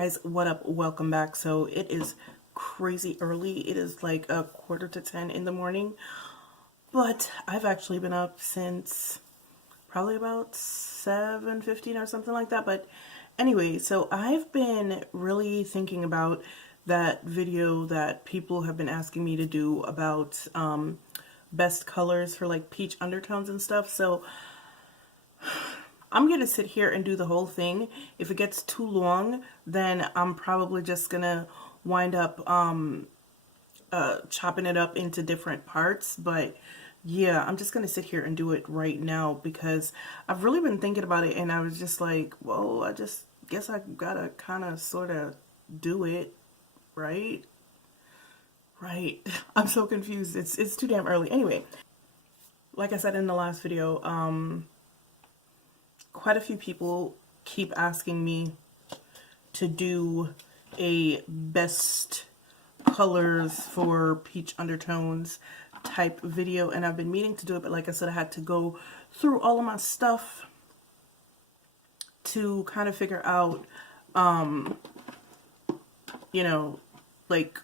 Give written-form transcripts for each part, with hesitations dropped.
guys, what up? Welcome back. So it is crazy early. It is like 9:45 in the morning, but I've actually been up since probably about 7:15 or something like that. But anyway, so I've been really thinking about that video that people have been asking me to do about best colors for like peach undertones and stuff. So I'm going to sit here and do the whole thing. If it gets too long, then I'm probably just going to wind up chopping it up into different parts. But yeah, I'm just going to sit here and do it right now because I've really been thinking about it, and I was just like, well, I just guess I gotta kind of sort of do it, right? Right. I'm so confused. It's too damn early. Anyway, like I said in the last video, quite a few people keep asking me to do a best colors for peach undertones type video, and I've been meaning to do it, but like I said, I had to go through all of my stuff to kind of figure out you know, like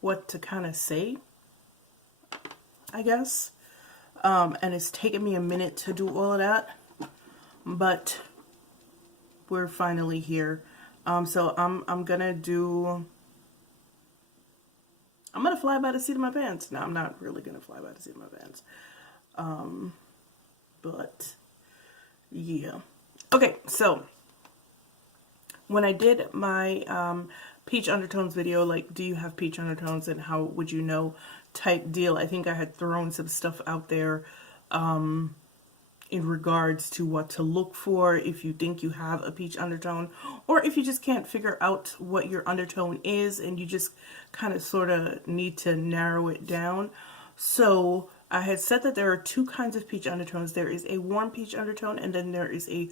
what to kind of say, I guess. And it's taken me a minute to do all of that, but we're finally here. So I'm gonna fly by the seat of my pants. No, I'm not really gonna fly by the seat of my pants. But yeah. Okay, so when I did my peach undertones video, like, do you have peach undertones and how would you know type deal, I think I had thrown some stuff out there in regards to what to look for if you think you have a peach undertone, or if you just can't figure out what your undertone is and you just kind of sort of need to narrow it down. So I had said that there are two kinds of peach undertones. There is a warm peach undertone, and then there is a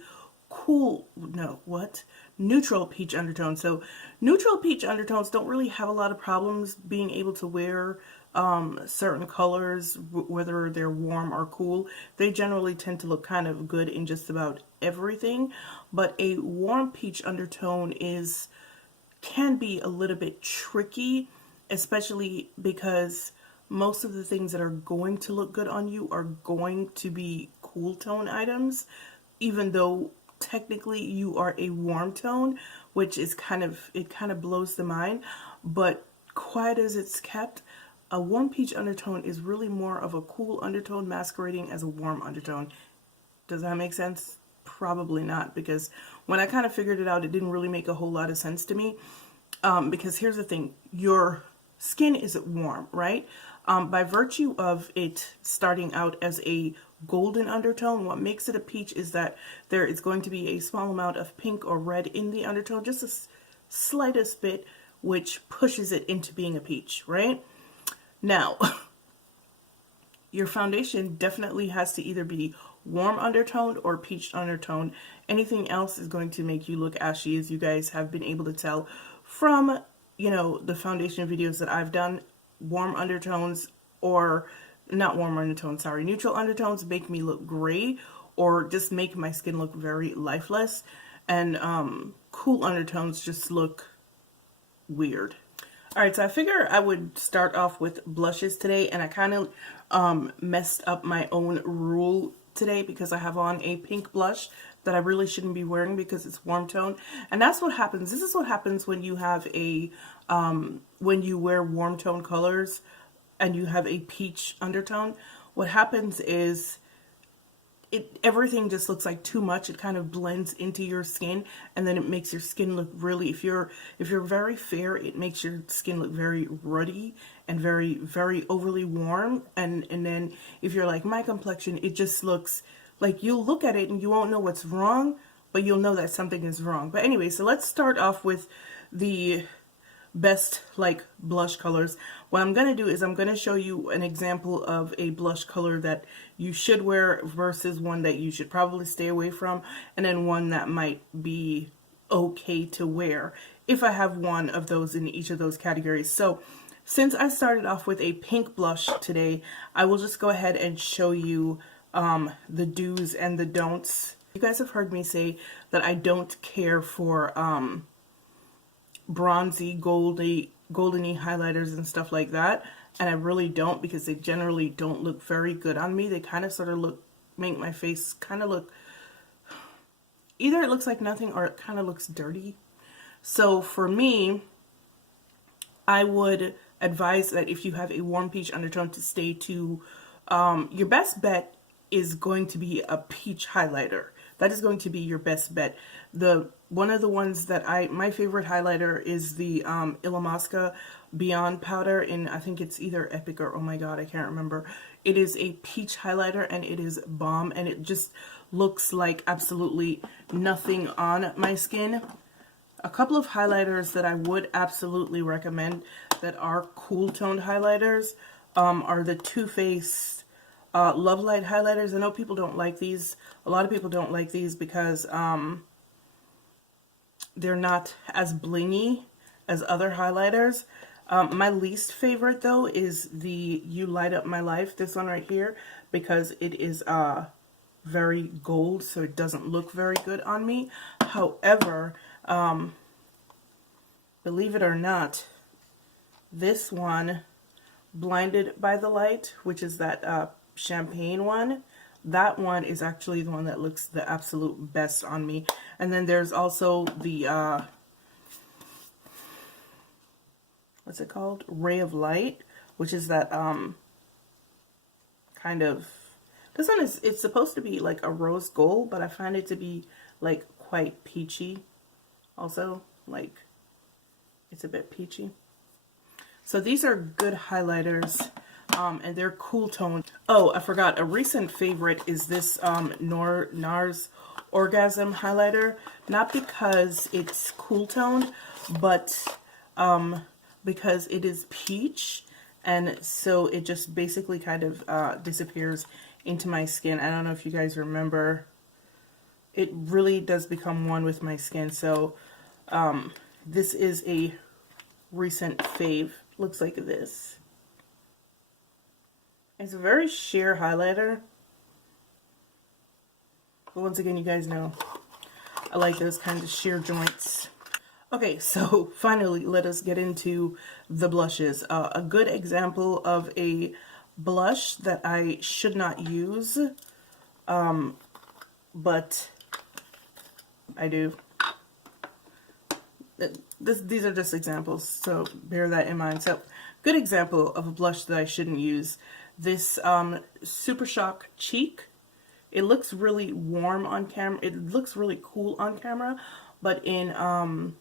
neutral peach undertone. So neutral peach undertones don't really have a lot of problems being able to wear certain colors, whether they're warm or cool. They generally tend to look kind of good in just about everything. But a warm peach undertone can be a little bit tricky, especially because most of the things that are going to look good on you are going to be cool tone items, even though technically you are a warm tone, which is kind of blows the mind. But quiet as it's kept, a warm peach undertone is really more of a cool undertone masquerading as a warm undertone. Does that make sense? Probably not, because when I kind of figured it out, it didn't really make a whole lot of sense to me. Because here's the thing, your skin is warm, right? By virtue of it starting out as a golden undertone, what makes it a peach is that there is going to be a small amount of pink or red in the undertone, just a slightest bit, which pushes it into being a peach, right? Now, your foundation definitely has to either be warm undertone or peach undertone. Anything else is going to make you look ashy, as you guys have been able to tell from, the foundation videos that I've done. Warm undertones, or not warm undertones, sorry, neutral undertones make me look gray or just make my skin look very lifeless, and cool undertones just look weird. Alright, so I figure I would start off with blushes today, and I kind of messed up my own rule today because I have on a pink blush that I really shouldn't be wearing because it's warm tone. And that's what happens. This is what happens when you have when you wear warm tone colors and you have a peach undertone. What happens is everything just looks like too much. It kind of blends into your skin, and then it makes your skin look really, if you're very fair, it makes your skin look very ruddy and very, very overly warm. And then if you're like my complexion, it just looks like you'll look at it and you won't know what's wrong, but you'll know that something is wrong. But anyway, so let's start off with the best like blush colors. What I'm going to do is I'm going to show you an example of a blush color that you should wear versus one that you should probably stay away from, and then one that might be okay to wear if I have one of those in each of those categories. So since I started off with a pink blush today, I will just go ahead and show you the do's and the don'ts. You guys have heard me say that I don't care for bronzy, goldeny highlighters and stuff like that. And I really don't, because they generally don't look very good on me. They kind of sort of make my face kind of look, either it looks like nothing or it kind of looks dirty. So for me, I would advise that if you have a warm peach undertone, to stay to, your best bet is going to be a peach highlighter. That is going to be your best bet. One of the ones that my favorite highlighter is the Ilia Beyond powder in, I think it's either Epic or Oh My God, I can't remember. It is a peach highlighter and it is bomb, and it just looks like absolutely nothing on my skin. A couple of highlighters that I would absolutely recommend that are cool toned highlighters are the Too Faced Love Light highlighters. I know people don't like these. A lot of people don't like these because they're not as blingy as other highlighters. My least favorite though is the You Light Up My Life, this one right here, because it is very gold, so it doesn't look very good on me. However, believe it or not, this one, Blinded by the Light, which is that champagne one, that one is actually the one that looks the absolute best on me. And then there's also the what's it called? Ray of Light, which is that kind of, this one is, it's supposed to be like a rose gold, but I find it to be like quite peachy also, like it's a bit peachy. So these are good highlighters, and they're cool toned. Oh, I forgot, a recent favorite is this NARS Orgasm highlighter. Not because it's cool toned, but because it is peach, and so it just basically kind of disappears into my skin. I don't know if you guys remember. It really does become one with my skin. So this is a recent fave. Looks like this. It's a very sheer highlighter. But once again, you guys know I like those kinds of sheer joints. Okay, so finally, let us get into the blushes. A good example of a blush that I should not use, but I do. These are just examples, so bear that in mind. So, good example of a blush that I shouldn't use. This Super Shock Cheek. It looks really warm on camera. It looks really cool on camera, but in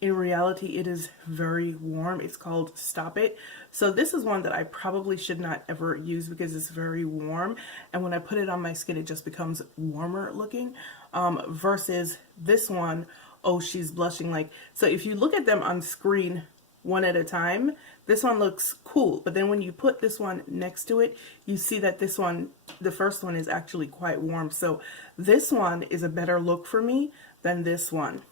reality, it is very warm. It's called Stop It. So this is one that I probably should not ever use because it's very warm, and when I put it on my skin, it just becomes warmer looking. Versus this one, Oh She's Blushing Like. So if you look at them on screen one at a time, this one looks cool, but then when you put this one next to it, you see that this one, the first one, is actually quite warm. So this one is a better look for me than this one.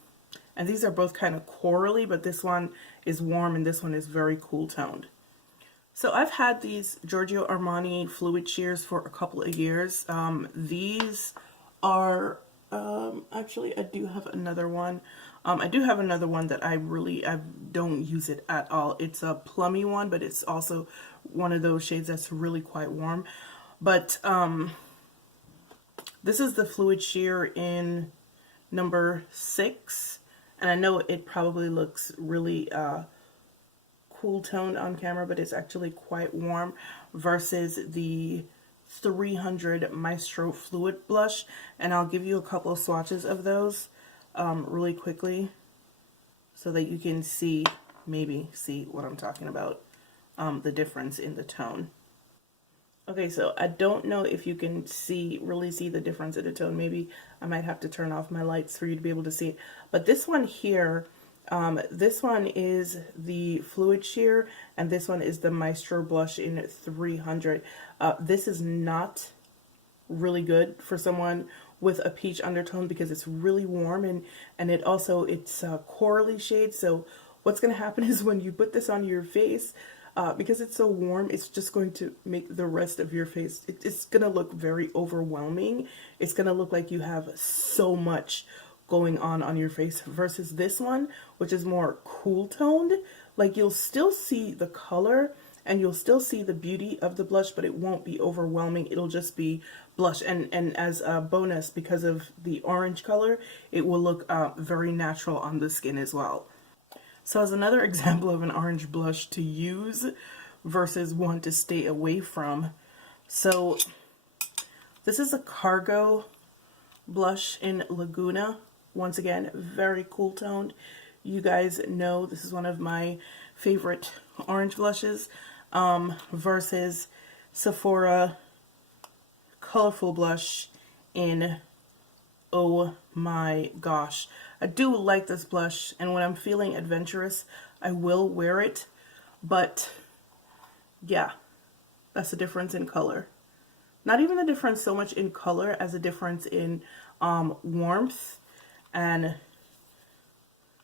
And these are both kind of corally, but this one is warm and this one is very cool toned. So I've had these Giorgio Armani Fluid Sheers for a couple of years. These are, actually I do have another one. I do have another one that I don't use it at all. It's a plummy one, but it's also one of those shades that's really quite warm. But this is the Fluid Sheer in number 6. And I know it probably looks really cool toned on camera, but it's actually quite warm, versus the 300 Maestro Fluid Blush. And I'll give you a couple of swatches of those really quickly so that you can maybe see what I'm talking about, the difference in the tone. Okay, so I don't know if you can really see the difference in the tone. Maybe I might have to turn off my lights for you to be able to see it. But this one here, this one is the Fluid Sheer, and this one is the Maestro Blush in 300. This is not really good for someone with a peach undertone because it's really warm, and it's a corally shade. So what's going to happen is when you put this on your face, because it's so warm, it's just going to make the rest of your face, it's going to look very overwhelming. It's going to look like you have so much going on your face versus this one, which is more cool toned. Like, you'll still see the color and you'll still see the beauty of the blush, but it won't be overwhelming. It'll just be blush. And as a bonus, because of the orange color, it will look very natural on the skin as well. So as another example of an orange blush to use versus one to stay away from, so this is a Cargo blush in Laguna. Once again, very cool toned. You guys know this is one of my favorite orange blushes, versus Sephora colorful blush in Oh My Gosh. I do like this blush, and when I'm feeling adventurous, I will wear it, but yeah, that's the difference in color. Not even a difference so much in color as a difference in warmth. And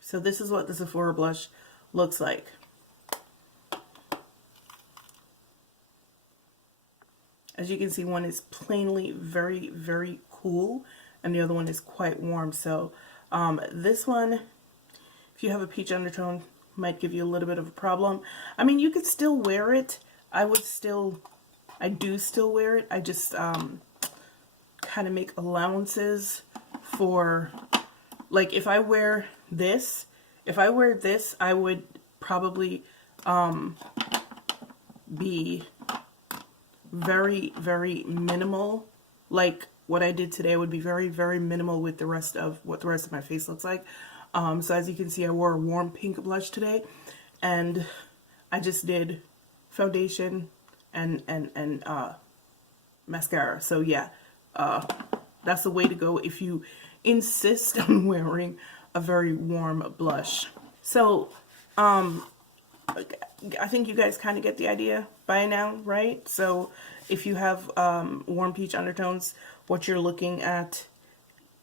so this is what the Sephora blush looks like. As you can see, one is plainly very, very cool, and the other one is quite warm. So this one, if you have a peach undertone, might give you a little bit of a problem. I mean, you could still wear it. I do still wear it. I just kind of make allowances for, like, if I wear this, I would probably be very, very minimal. Like what I did today would be very, very minimal with the rest of what the rest of my face looks like. So as you can see, I wore a warm pink blush today, and I just did foundation and mascara. So yeah, that's the way to go if you insist on wearing a very warm blush. So I think you guys kind of get the idea by now, right? So if you have warm peach undertones, what you're looking at,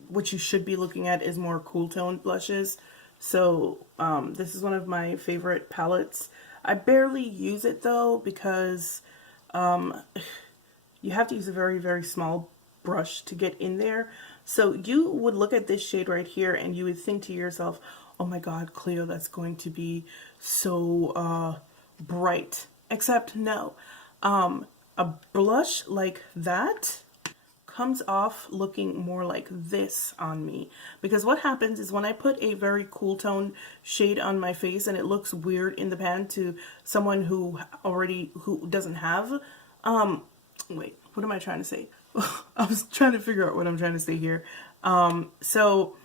what you should be looking at, is more cool toned blushes. So this is one of my favorite palettes. I barely use it though, because you have to use a very, very small brush to get in there. So you would look at this shade right here and you would think to yourself, oh my god, Cleo, that's going to be so bright. Except no, a blush like that comes off looking more like this on me, because what happens is when I put a very cool tone shade on my face and it looks weird in the pan to someone who doesn't have wait, what am I trying to say? I was trying to figure out what I'm trying to say here. So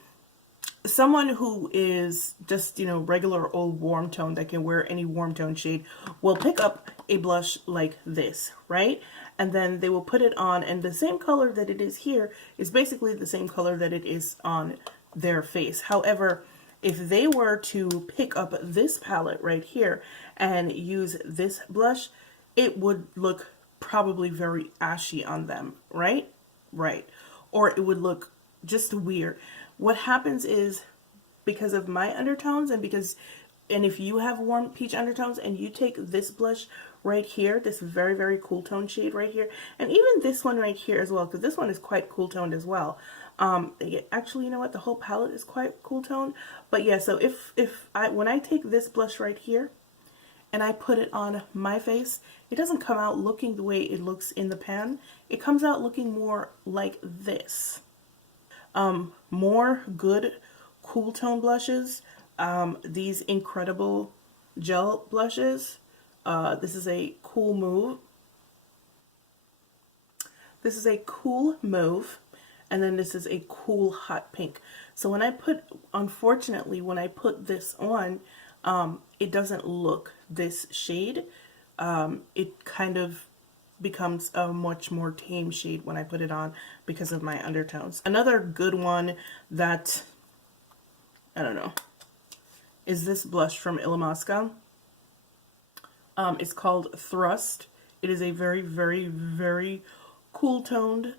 someone who is just, you know, regular old warm tone that can wear any warm tone shade will pick up a blush like this, right? And then they will put it on, and the same color that it is here is basically the same color that it is on their face. However, if they were to pick up this palette right here and use this blush, it would look probably very ashy on them, right? Right. Or it would look just weird. What happens is, because of my undertones and if you have warm peach undertones and you take this blush right here, this very, very cool tone shade right here, and even this one right here as well, because this one is quite cool toned as well. Actually, you know what? The whole palette is quite cool toned. But yeah, so when I take this blush right here and I put it on my face, it doesn't come out looking the way it looks in the pan. It comes out looking more like this. More good cool tone blushes, these incredible gel blushes. This is a cool move. This is a cool mauve, and then this is a cool hot pink. So unfortunately, when I put this on, it doesn't look this shade. It kind of becomes a much more tame shade when I put it on because of my undertones. Another good one that, I don't know, is this blush from Ilia. It's called Thrust. It is a very, very, very cool toned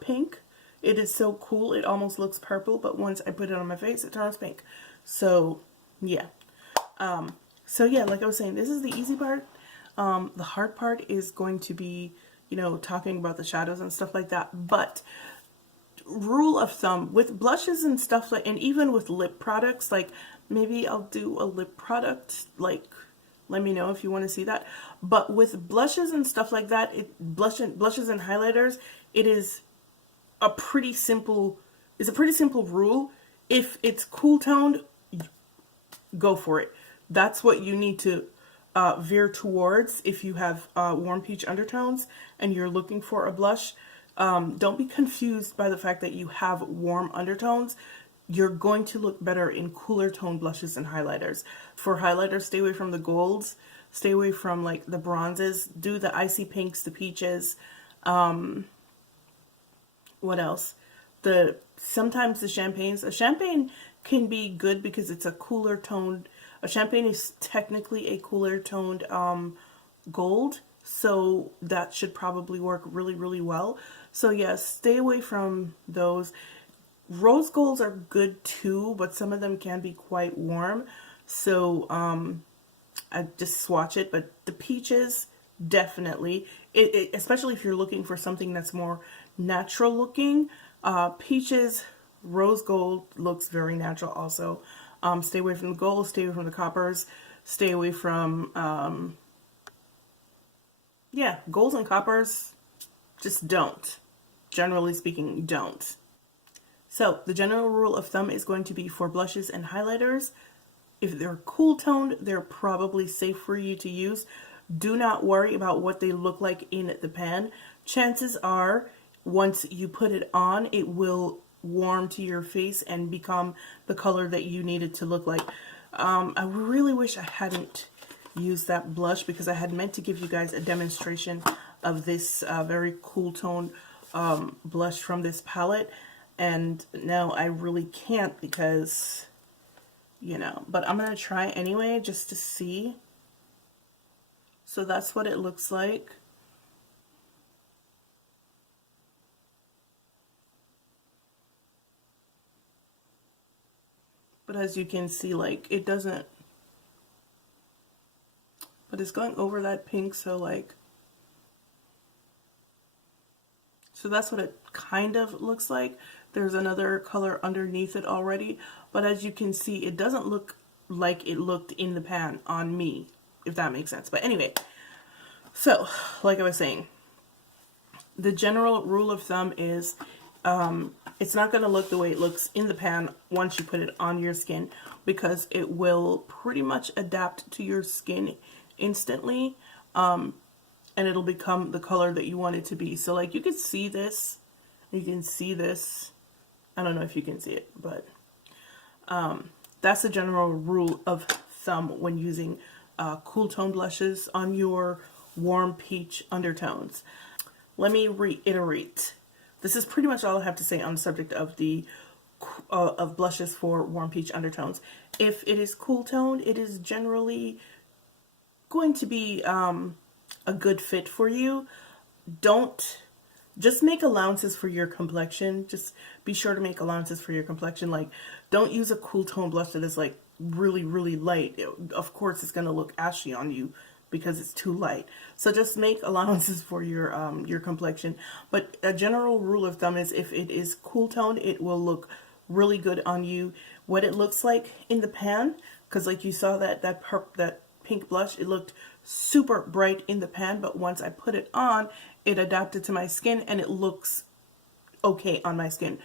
pink. It is so cool, it almost looks purple, but once I put it on my face, it turns pink. So yeah. Like I was saying, this is the easy part. The hard part is going to be, you know, talking about the shadows and stuff like that. But rule of thumb with blushes and stuff, like, and even with lip products, like maybe I'll do a lip product, like, let me know if you want to see that. But with blushes and stuff like that, blushes and highlighters, it is a pretty simple, rule. If it's cool toned, go for it. That's what you need to veer towards if you have warm peach undertones and you're looking for a blush. Don't be confused by the fact that you have warm undertones. You're going to look better in cooler tone blushes and highlighters. For highlighters, stay away from the golds. Stay away from like the bronzes. Do the icy pinks, the peaches. What else? Sometimes the champagnes. A champagne can be good because it's a cooler toned. A champagne is technically a cooler toned gold, so that should probably work really, really well. So yes, stay away from those. Rose golds are good too, but some of them can be quite warm. So I just swatch it. But the peaches, definitely. Especially if you're looking for something that's more natural looking. Peaches, rose gold looks very natural also. Stay away from the gold, stay away from the coppers, stay away from, yeah, golds and coppers, just don't. Generally speaking, don't. So the general rule of thumb is going to be for blushes and highlighters. If they're cool toned, they're probably safe for you to use. Do not worry about what they look like in the pan. Chances are, once you put it on, it will warm to your face and become the color that you need it to look like. I really wish I hadn't used that blush because I had meant to give you guys a demonstration of this very cool tone blush from this palette. And now I really can't because, you know, but I'm going to try anyway just to see. So that's what it looks like. But as you can see, like, it doesn't, but it's going over that pink, so like, so that's what it kind of looks like. There's another color underneath it already, but as you can see, it doesn't look like it looked in the pan on me, if that makes sense. But anyway, so like I was saying, the general rule of thumb is it's not going to look the way it looks in the pan once you put it on your skin, because it will pretty much adapt to your skin instantly, and it'll become the color that you want it to be. So like you can see this, you can see this. I don't know if you can see it, but that's the general rule of thumb when using cool tone blushes on your warm peach undertones. Let me reiterate. This is pretty much all I have to say on the subject of the of blushes for warm peach undertones. If it is cool toned, it is generally going to be a good fit for you. Just make allowances for your complexion. Just be sure to make allowances for your complexion. Like, don't use a cool tone blush that is like really, really light. Of course, it's going to look ashy on you because it's too light. So just make allowances for your complexion. But a general rule of thumb is if it is cool toned, it will look really good on you. What it looks like in the pan, because like you saw that pink blush, it looked super bright in the pan, but once I put it on, it adapted to my skin and it looks okay on my skin.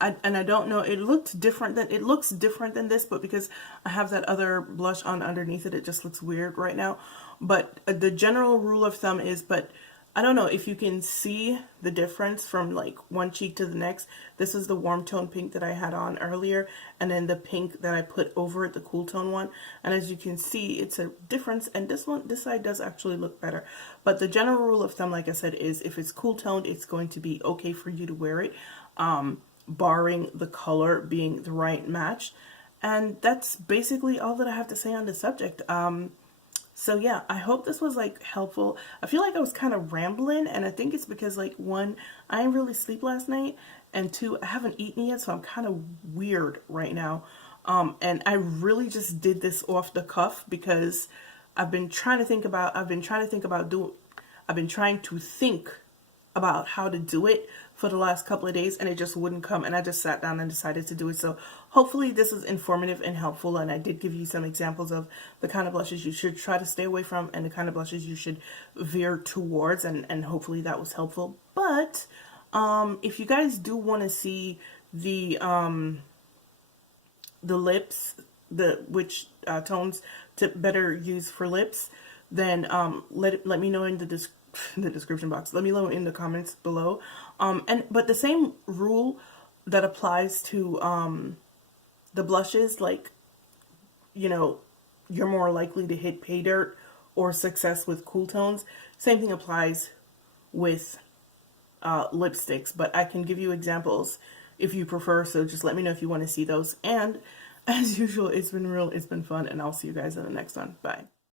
And I don't know, it looks different than this, but because I have that other blush on underneath it, it just looks weird right now. But the general rule of thumb is, but I don't know if you can see the difference from like one cheek to the next. This is the warm tone pink that I had on earlier, and then the pink that I put over it, the cool tone one. And as you can see, it's a difference, and this side does actually look better. But the general rule of thumb, like I said, is if it's cool toned, it's going to be okay for you to wear it, barring the color being the right match. And that's basically all that I have to say on the subject. So yeah, I hope this was like helpful. I feel like I was kind of rambling, and I think it's because like, one, I didn't really sleep last night, and two, I haven't eaten yet, so I'm kind of weird right now. And I really just did this off the cuff because I've been trying to think about how to do it for the last couple of days and it just wouldn't come, and I just sat down and decided to do it. So hopefully this is informative and helpful, and I did give you some examples of the kind of blushes you should try to stay away from and the kind of blushes you should veer towards, and hopefully that was helpful. But if you guys do want to see the lips, which tones to better use for lips, then let me know in the description box. Let me know in the comments below. But the same rule that applies to the blushes, like, you know, you're more likely to hit pay dirt or success with cool tones. Same thing applies with lipsticks, but I can give you examples if you prefer, so just let me know if you want to see those. And as usual, it's been real, it's been fun, and I'll see you guys in the next one. Bye.